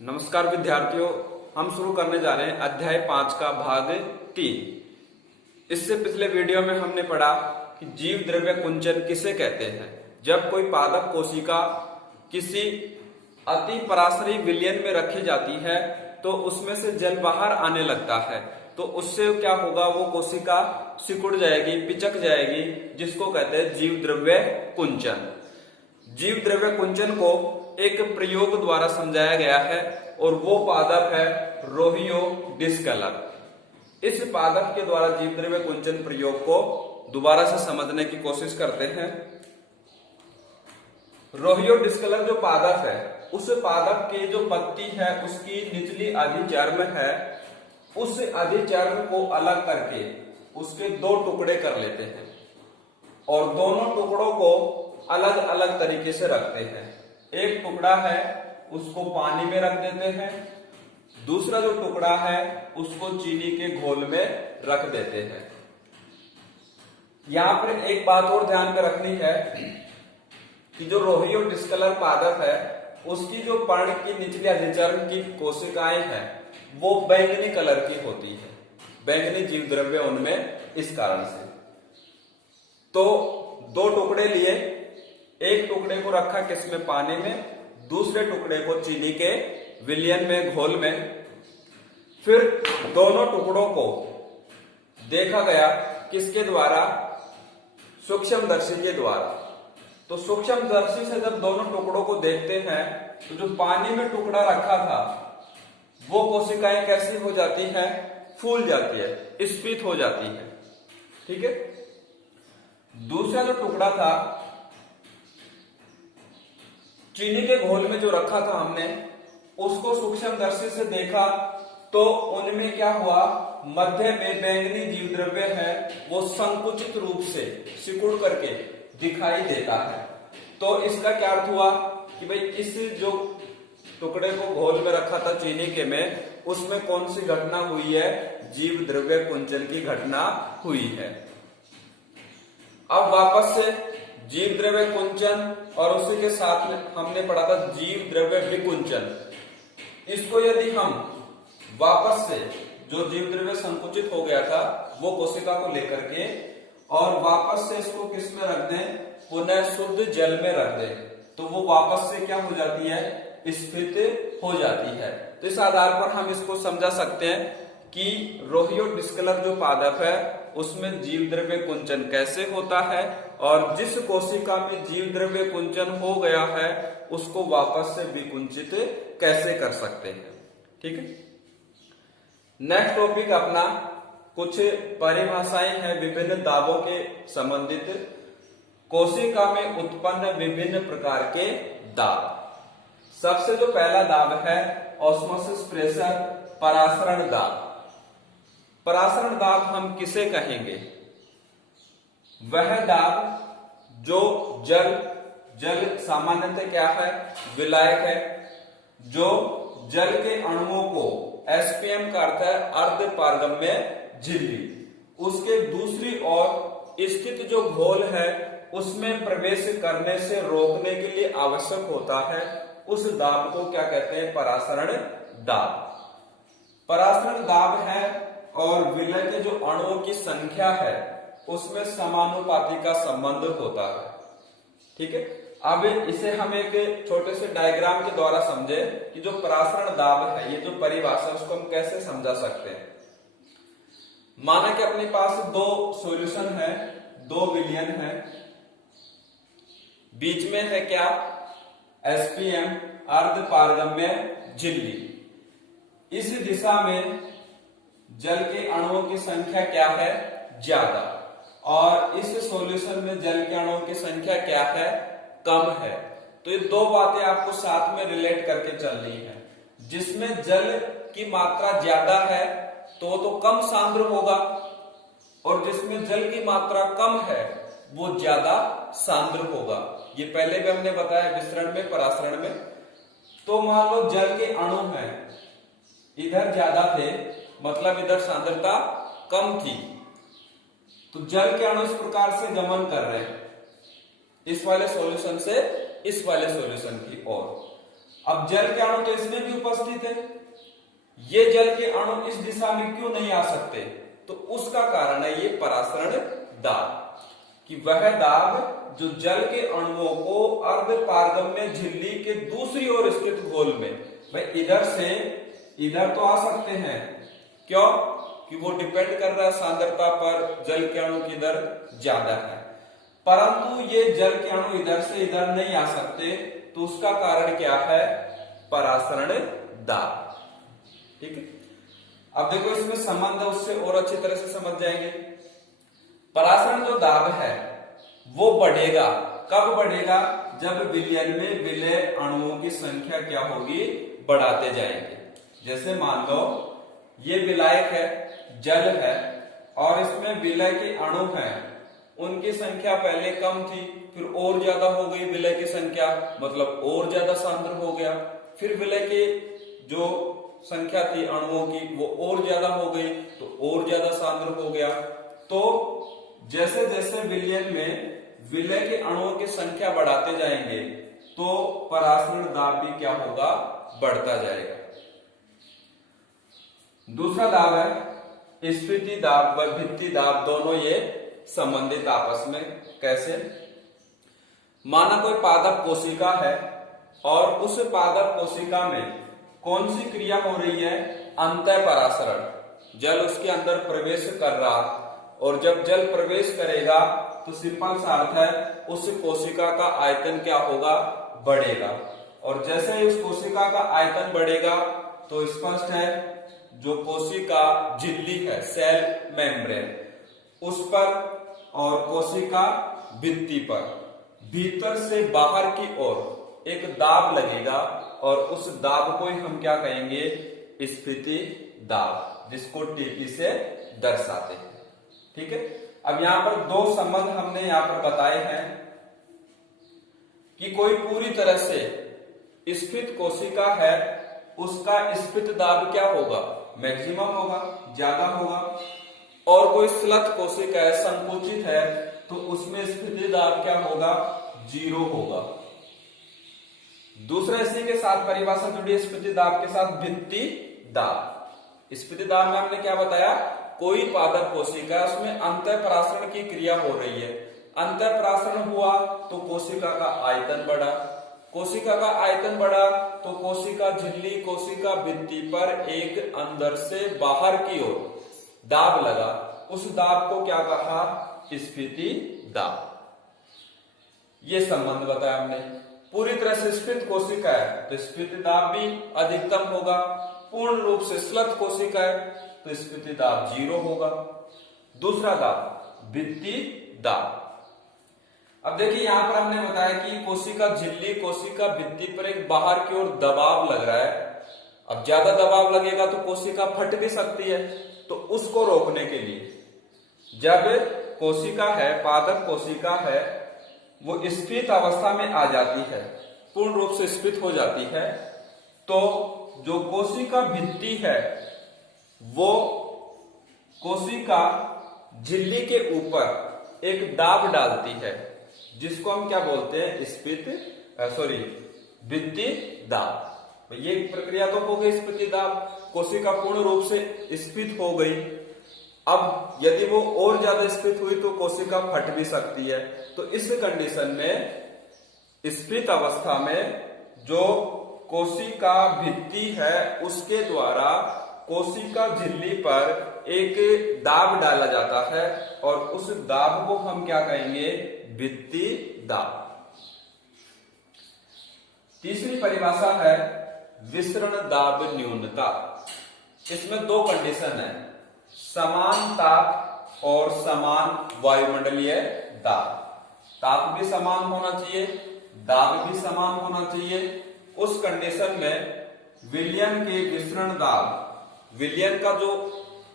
नमस्कार विद्यार्थियों, हम शुरू करने जा रहे हैं अध्याय 5 का भाग 3। इससे पिछले वीडियो में हमने पढ़ा कि जीव द्रव्य कुंचन किसे कहते हैं। जब कोई पादप कोशिका किसी अति पराशरी विलयन में रखी जाती है तो उसमें से जल बाहर आने लगता है, तो उससे क्या होगा, वो कोशिका सिकुड़ जाएगी, पिचक जाएगी, जिसको कहते हैं जीव द्रव्य कुंचन। जीव द्रव्य कुंचन को एक प्रयोग द्वारा समझाया गया है और वो पादप है रोहियो डिस्कलर। इस पादप के द्वारा जीव द्रव्य कुंचन प्रयोग को दोबारा से समझने की कोशिश करते हैं। रोहियो डिस्कलर जो पादप है, उस पादप के जो पत्ती है उसकी निचली आधी चर्म है, उस आधी चर्म को अलग करके उसके दो टुकड़े कर लेते हैं और दोनों टुकड़ों को अलग अलग तरीके से रखते हैं। एक टुकड़ा है उसको पानी में रख देते हैं, दूसरा जो टुकड़ा है उसको चीनी के घोल में रख देते हैं। यहां पर एक बात और ध्यान में रखनी है कि जो रोहियो डिस्कलर पादप है उसकी जो पर्ण की निचली अधिचर्म की कोशिकाएं हैं वो बैंगनी कलर की होती है, बैंगनी जीव द्रव्य उनमें, इस कारण से। तो दो टुकड़े लिए, एक टुकड़े को रखा किसमें, पानी में, दूसरे टुकड़े को चीनी के विलयन में, घोल में। फिर दोनों टुकड़ों को देखा गया किसके द्वारा, सूक्ष्मदर्शी के द्वारा। तो सूक्ष्मदर्शी से जब दोनों टुकड़ों को देखते हैं तो जो पानी में टुकड़ा रखा था वो कोशिकाएं कैसी हो जाती हैं, फूल जाती है, स्फीत हो जाती है। ठीक है। दूसरा जो टुकड़ा था चीनी के घोल में जो रखा था हमने, उसको सूक्ष्मदर्शी से देखा तो उनमें क्या हुआ, मध्य में बैंगनी जीव द्रव्य है वो संकुचित रूप से सिकुड़ करके दिखाई देता है। तो इसका क्या अर्थ हुआ कि भाई इस जो टुकड़े को घोल में रखा था चीनी के में, उसमें कौन सी घटना हुई है, जीव द्रव्य कुंचन की घटना हुई है। अब वापस से जीव द्रव्य कुंचन और उसी के साथ में हमने पढ़ा था जीव द्रव्य विकुंचन। इसको यदि हम वापस से जो जीव द्रव्य संकुचित हो गया था वो कोशिका को लेकर के और वापस से इसको किस में रख दें, पुनः शुद्ध जल में रख दें, तो वो वापस से क्या हो जाती है, स्फीत हो जाती है। तो इस आधार पर हम इसको समझा सकते हैं कि रोहियो डिस्कलर जो पादप है उसमें जीव द्रव्य कुंचन कैसे होता है और जिस कोशिका में जीव द्रव्य कुंचन हो गया है उसको वापस से विकुंचित कैसे कर सकते हैं। ठीक है। नेक्स्ट टॉपिक अपना कुछ परिभाषाएं हैं विभिन्न दाबों के संबंधित। कोशिका में उत्पन्न विभिन्न प्रकार के दाब। सबसे जो पहला दाब है ऑस्मोसिस प्रेशर, परासरण दाब। परासरण दाब हम किसे कहेंगे, वह दाब जो जल सामान्यतः क्या है, विलायक है, जो जल के अणुओं को, एसपीएम का अर्थ है अर्ध पारगम्य झिल्ली, उसके दूसरी ओर स्थित जो घोल है उसमें प्रवेश करने से रोकने के लिए आवश्यक होता है, उस दाब को क्या कहते हैं, परासरण दाब। परासरण दाब है और विलय के जो अणुओं की संख्या है उसमें समानुपाती का संबंध होता है। ठीक है। अब इसे हम एक छोटे से डायग्राम के द्वारा समझे कि जो परासरण दाब है, ये जो परिभाषा उसको हम कैसे समझा सकते हैं। माना कि अपने पास दो सॉल्यूशन है, दो विलयन है, बीच में है क्या, एसपीएम अर्ध पारगम्य झिल्ली। इस दिशा में जल के अणुओं की संख्या क्या है, ज्यादा, और इस सॉल्यूशन में जल के अणुओं की संख्या क्या है, कम है। तो ये दो बातें आपको साथ में रिलेट करके चल रही है। जिसमें जल की मात्रा ज्यादा है तो कम सांद्र होगा और जिसमें जल की मात्रा कम है वो ज्यादा सांद्र होगा। ये पहले भी हमने बताया विसरण में, परासरण में। तो मान लो जल के अणु हैं, इधर ज्यादा थे, मतलब इधर सांद्रता कम थी, तो जल के अणु इस प्रकार से गमन कर रहे हैं, इस वाले सॉल्यूशन से इस वाले सॉल्यूशन की ओर। अब जल के अणु तो इसमें भी उपस्थित है, ये जल के अणु इस दिशा में क्यों नहीं आ सकते? तो उसका कारण है ये परासरण दाब, कि वह दाब जो जल के अणुओं को अर्ध पारगम्य झिल्ली के दूसरी ओर स्थित घोल में, भाई इधर से इधर तो आ सकते हैं, क्यों? कि वो डिपेंड कर रहा है सांद्रता पर, जल के अणु की दर ज्यादा है, परंतु ये जल के अणु इधर से इधर नहीं आ सकते, तो उसका कारण क्या है? परासरण दाब। ठीक है, अब देखो इसमें संबंध है, उससे और अच्छी तरह से समझ जाएंगे। परासरण जो दाब है वो बढ़ेगा, कब बढ़ेगा? जब विलयन में विलय अणुओं की संख्या क्या होगी? बढ़ाते जाएंगे। जैसे मान लो ये विलायक है, जल है, और इसमें विलय के अणु हैं, उनकी संख्या पहले कम थी, फिर और ज्यादा हो गई विलय की संख्या, मतलब और ज्यादा सांद्र हो गया, फिर विलय की जो संख्या थी अणुओं की वो और ज्यादा हो गई, तो और ज्यादा सांद्र हो गया। तो जैसे जैसे विलयन में विलय के अणुओं की संख्या बढ़ाते जाएंगे तो परासरण दाब भी क्या होगा? बढ़ता जाएगा। दूसरा दाब है स्फीति दाब व भित्ति दाब, दोनों ये संबंधित आपस में। कैसे? माना कोई पादप कोशिका है और उस पादप कोशिका में कौन सी क्रिया हो रही है? अंतः परासरण। जल उसके अंदर प्रवेश कर रहा, और जब जल प्रवेश करेगा तो सिंपल सा अर्थ है उस कोशिका का आयतन क्या होगा? बढ़ेगा। और जैसे ही उस कोशिका का आयतन बढ़ेगा तो स्पष्ट है जो कोशिका झिल्ली है, सेल मेम्ब्रेन, उस पर और कोशिका भित्ति पर भीतर से बाहर की ओर एक दाब लगेगा, और उस दाब को ही हम क्या कहेंगे? स्फीति दाब, जिसको टीपी से दर्शाते हैं। ठीक है, अब यहां पर दो संबंध हमने यहां पर बताए हैं कि कोई पूरी तरह से स्फीत कोशिका है, उसका स्फीत दाब क्या होगा? मैक्सिमम होगा, ज्यादा होगा। और कोई स्लथ कोशिका है, संकुचित है, तो उसमें स्फीति दाब क्या होगा? 0 होगा। दूसरा इसी के साथ परिभाषा जुड़ी स्फीति दाब के साथ भित्ति दाब। स्फीति दाब में हमने क्या बताया? कोई पादप कोशिका, उसमें अंतःपरासरण की क्रिया हो रही है, अंतःपरासरण हुआ तो कोशिका का आयतन बढ़ा, कोशिका का आयतन बढ़ा तो कोशिका झिल्ली, कोशिका भित्ति पर एक अंदर से बाहर की ओर दाब लगा, उस दाब को क्या कहा? स्फीति दाब। ये संबंध बताया हमने। पूरी तरह से स्फीत कोशिका है तो स्फीति दाब भी अधिकतम होगा, पूर्ण रूप से स्लथ कोशिका है तो स्फीति दाब 0 होगा। दूसरा दाब भित्ति दाब। अब देखिए यहां पर हमने बताया कि कोशिका झिल्ली, कोशिका भित्ति पर एक बाहर की ओर दबाव लग रहा है। अब ज्यादा दबाव लगेगा तो कोशिका फट भी सकती है, तो उसको रोकने के लिए जब कोशिका है, पादप कोशिका है, वो स्फीत अवस्था में आ जाती है, पूर्ण रूप से स्फीत हो जाती है, तो जो कोशिका भित्ति है वो कोशिका झिल्ली के ऊपर एक दाब डालती है, जिसको हम क्या बोलते हैं? भित्ति दाब। ये प्रक्रिया तो हो गई स्फीति दाब, कोशिका पूर्ण रूप से स्फीत हो गई। अब यदि वो और ज्यादा स्फीत हुई तो कोशिका फट भी सकती है। तो इस कंडीशन में स्फीत अवस्था में जो कोशिका भित्ति है उसके द्वारा कोशिका झिल्ली पर एक दाब डाला जाता है, और उस दाब को हम क्या कहेंगे? भित्ति दाब। तीसरी परिभाषा है विसरण दाब न्यूनता। इसमें दो कंडीशन है, समान ताप और समान वायुमंडलीय दाब। ताप भी समान होना चाहिए, दाब भी समान होना चाहिए। उस कंडीशन में विलयन के विसरण दाब, विलयन का जो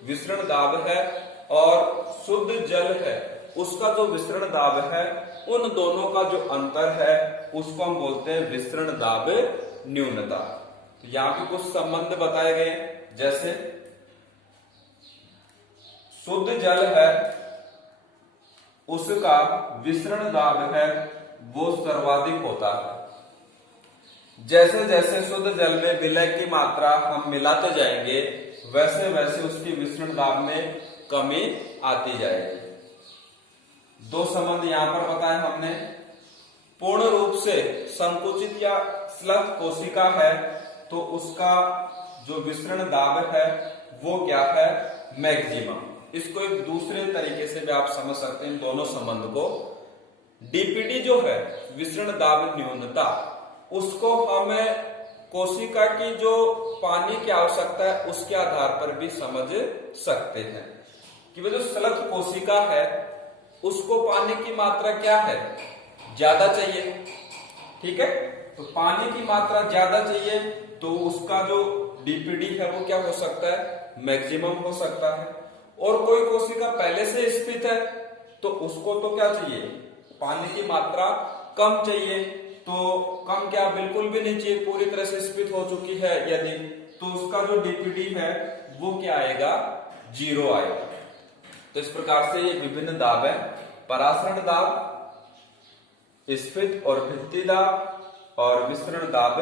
विसरण दाब है और शुद्ध जल है उसका जो विसरण दाब है, उन दोनों का जो अंतर है उसको हम बोलते हैं विसरण दाब न्यूनता। तो यहां पे कुछ संबंध बताए गए, जैसे शुद्ध जल है उसका विसरण दाब है वो सर्वाधिक होता है, जैसे जैसे शुद्ध जल में विलय की मात्रा हम मिलाते जाएंगे वैसे वैसे उसकी विसरण दाब में कमी आती जाएगी। दो संबंध यहां पर बताए हमने। पूर्ण रूप से संकुचित या स्लथ कोशिका है तो उसका जो विसरण दाब है वो क्या है, मैक्सिमम। इसको एक दूसरे तरीके से भी आप समझ सकते हैं इन दोनों संबंध को। डीपीडी जो है विसरण दाब न्यूनता, उसको हमें कोशिका की जो पानी की आवश्यकता है उसके आधार पर भी समझ सकते हैं कि वो जो स्लथ कोशिका है उसको पानी की मात्रा क्या है, ज्यादा चाहिए। ठीक है, तो पानी की मात्रा ज्यादा चाहिए तो उसका जो डीपीडी है वो क्या हो सकता है, मैक्सिमम हो सकता है। और कोई कोशिका पहले से स्थित है तो उसको तो क्या चाहिए, पानी की मात्रा कम चाहिए। तो कम क्या, बिल्कुल भी नहीं चाहिए, पूरी तरह से स्थित हो चुकी है यदि, तो उसका जो डीपीडी है वो क्या आएगा, 0 आएगा। तो इस प्रकार से ये विभिन्न दाब है, परासरण दाब, स्फीत और भित्ति दाब और विसरण दाब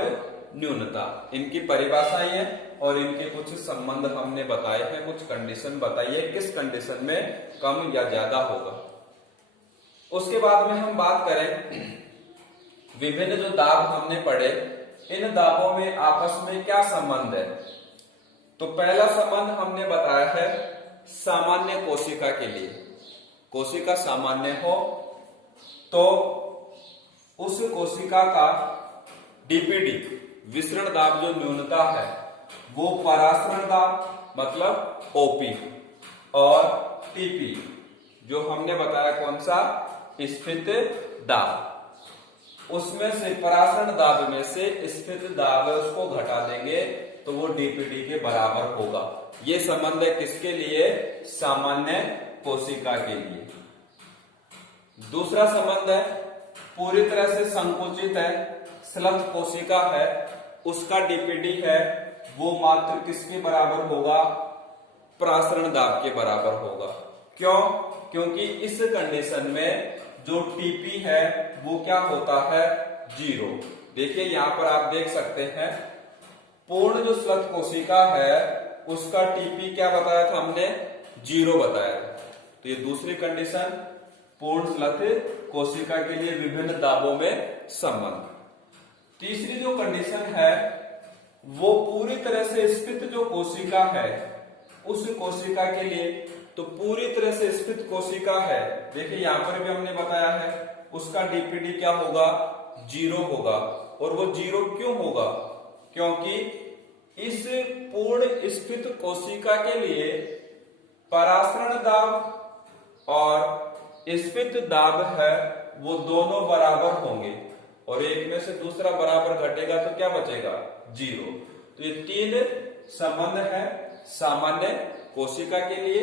न्यूनता। इनकी परिभाषाएं हैं और इनके कुछ संबंध हमने बताए हैं, कुछ कंडीशन बताइए किस कंडीशन में कम या ज्यादा होगा। उसके बाद में हम बात करें विभिन्न जो दाब हमने पढ़े, इन दाबों में आपस में क्या संबंध है। तो पहला संबंध हमने बताया है सामान्य कोशिका के लिए। कोशिका सामान्य हो तो उस कोशिका का डीपीडी विसरण दाब जो न्यूनता है वो परासरण दाब मतलब ओपी और टीपी जो हमने बताया कौन सा, स्फीत दाब, उसमें से परासरण दाब में से स्फीत दाब उसको घटा देंगे तो वो डीपीडी के बराबर होगा। ये संबंध है किसके लिए, सामान्य कोशिका के लिए। दूसरा संबंध है पूरी तरह से संकुचित है, स्लथ कोशिका है, उसका डीपीडी है वो मात्र किसके बराबर होगा, परासरण दाब के बराबर होगा। क्यों, क्योंकि इस कंडीशन में जो टीपी है वो क्या होता है, 0। देखिए यहां पर आप देख सकते हैं पूर्ण जो स्लथ कोशिका है उसका टीपी क्या बताया था हमने, 0 बताया था। तो ये दूसरी कंडीशन, पूर्ण स्लथ कोशिका के लिए विभिन्न दाबों में संबंध। तीसरी जो कंडीशन है वो पूरी तरह से स्फीत जो कोशिका है उस कोशिका के लिए, तो पूरी तरह से स्फीत कोशिका है, देखिए यहां पर भी हमने बताया है उसका डीपीडी क्या होगा, 0 होगा। और वो 0 क्यों होगा, क्योंकि इस पूर्ण स्फीत कोशिका के लिए परासरण दाब और स्फीत दाब है वो दोनों बराबर होंगे और एक में से दूसरा बराबर घटेगा तो क्या बचेगा, 0। तो ये 3 संबंध है सामान्य कोशिका के लिए,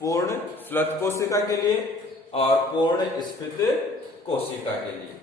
पूर्ण स्लथ कोशिका के लिए और पूर्ण स्फीत कोशिका के लिए।